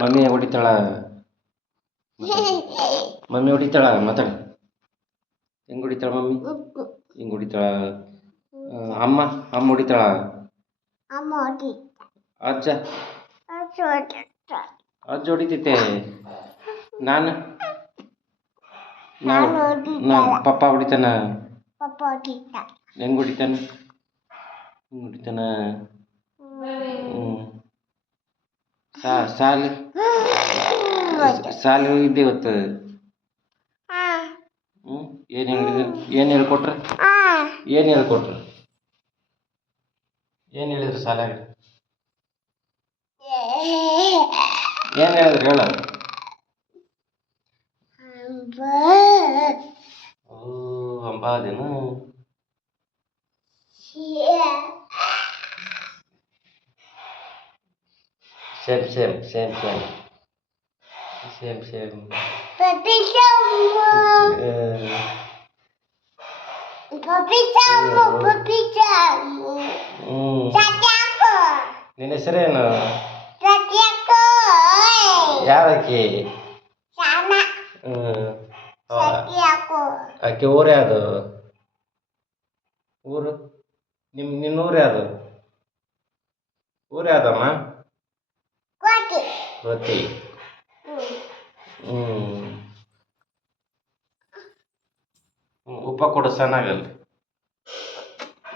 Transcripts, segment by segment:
Mummy ಹೊಡಿತಾಳ. Mummy ಹೊಡಿತಾಳ ಮಾತಾಡ. ಹೆಂಗ್ ಹೊಡಿತಾಳ mummy? ಹಿಂಗ್ ಹೊಡಿತಾಳ. ಅಮ್ಮ ಅಮ್ಮ ಹೊಡಿತಾಳ. ಅಜ್ಜ ಅಜ್ಜ ಹೊಡಿತೈತೆ. ನಾನು ಪಪ್ಪ ಹೊಡಿತಾನ. ಹೆಂಗ್ ಹೊಡಿತಾನ? ಹಿಂಗ್ ಹೊಡಿತಾನ. ಸಾಲಿ ಹೋಗಿದ್ದೆ ಇವತ್ತು. ಏನು ಹೇಳಿದ್ರು? ಏನು ಹೇಳ್ಕೊಟ್ರ? ಏನು ಹೇಳ್ಕೊಟ್ರು? ಏನು ಹೇಳಿದ್ರು ಸಾಲಾಗ? ಏನು ಹೇಳಿದ್ರು ಹೇಳ? ಅಂಬಾದೇನು? ಸೇಮ್. ನಿನ್ನ ಹೆಸರೇನು? ಯಾರಕ್ಕಿ? ಆಕೆ ಊರು ಯಾವುದು? ಊರು ನಿನ್ನ ಊರು ಯಾವುದು? ಊರು ಯಾವ್ದಮ್ಮ? ಗೊತ್ತಿ. ಉಪ್ಪ ಕೊಡು ಸಣ್ಣಾಗಲ್ಲ.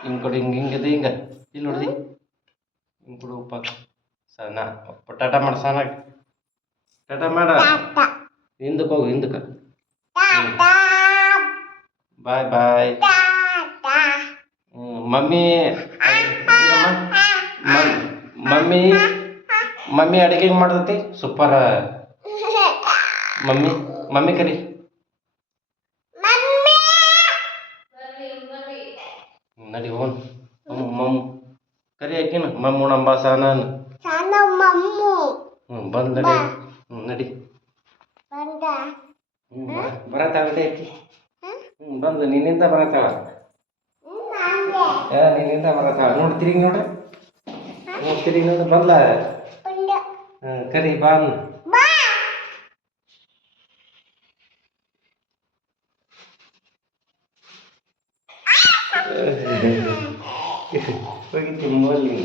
ಹಿಂಗೆ ಕೊಡು. ಹಿಂಗದು ಹಿಂಗೆ ಇಲ್ಲಿ ನೋಡ್ದಿ. ಹಿಂಗೆ ಕೊಡು ಉಪ್ಪ ಸಣ್ಣ. ಟಾಟಾ ಮಾಡು ಸಣ್ಣಾಗ. ಟಾಟಾ ಮಾಡ. ಹಿಂದಕ್ಕೆ ಹೋಗು. ಹಿಂದಕ್ಕೆ. ಬಾಯ್. ಮಮ್ಮಿ ಮಮ್ಮಿ ಅಡುಗೆ ಹೆಂಗೆ ಮಾಡ್ತೈತಿ? ಸೂಪರ. ಮಮ್ಮಿ ಕರಿ. ನಡಿ ಹೋನ್. ಮಮ್ಮು ಕರಿ ಹಾಕಿನ ಮಮ್ಮು ನಂಬ ಸಾನ ಬಂದ್ ನಡಿ. ನಡಿ ಬರತ್ತಾಳೆ ಐತಿ. ಬಂದು ನಿನ್ನಿಂದ ಬರತ್ತಾಳ. ನಿನ್ನಿಂದ ಬರತ್ತಾಳ. ನೋಡಿ ತಿರುಗಿ ನೋಡ್ರಿ. ತಿರುಗಿ ನೋಡಿ ಬಂದ್ಲ. ಕರಿ ಬಾನ್. ಹೋಗಿತ್ತಿ ಮೊಲ್ಲಿ.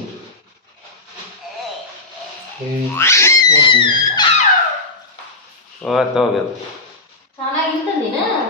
ಹೋಗೋದು